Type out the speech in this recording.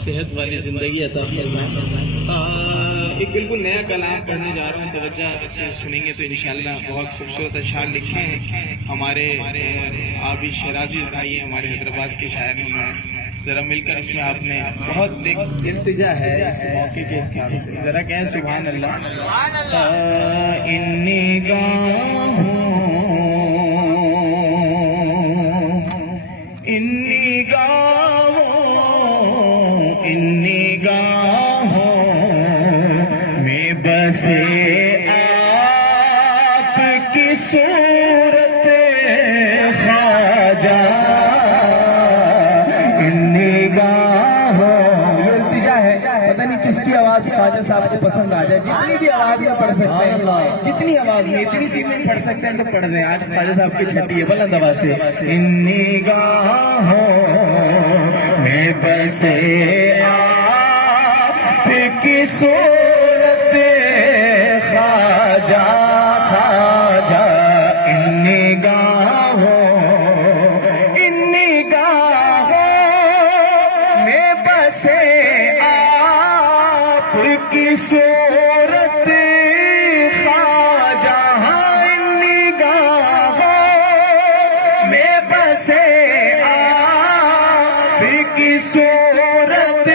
صحت والی زندگی عطا فرمائے۔ ایک بالکل نیا کلام پڑھنے جا رہا ہوں، توجہ سے سنیں گے تو انشاءاللہ بہت خوبصورت اشعار لکھے ہیں ہمارے عابد شیرازی بھائی ہیں، ہمارے حیدرآباد کے شاعر ہیں، انہوں نے ذرا مل کر اس میں آپ نے بہت ایک التجا ہے اس موقع کے حساب سے، ذرا کہیں سبحان اللہ۔ ان نگاہوں میں بسے آپ کی صورت خواجہ، ان نگاہوں، یہ التجا ہے، پتہ نہیں کس کی آواز خواجہ صاحب کو پسند آ جائے، جتنی بھی آواز میں پڑھ سکتے ہیں، جتنی آواز میں اتنی سی میں پڑھ سکتے ہیں تو پڑھ دیں۔ آج خواجہ صاحب کی چھٹی ہے، بلند آواز سے۔ ان نگاہوں میں بسے آپ کی صورت خواجہ، خواجہ، ان نگاہوں میں بسے آپ کی صورت خواجہ، ان نگاہوں میں بسے آپ کی صورت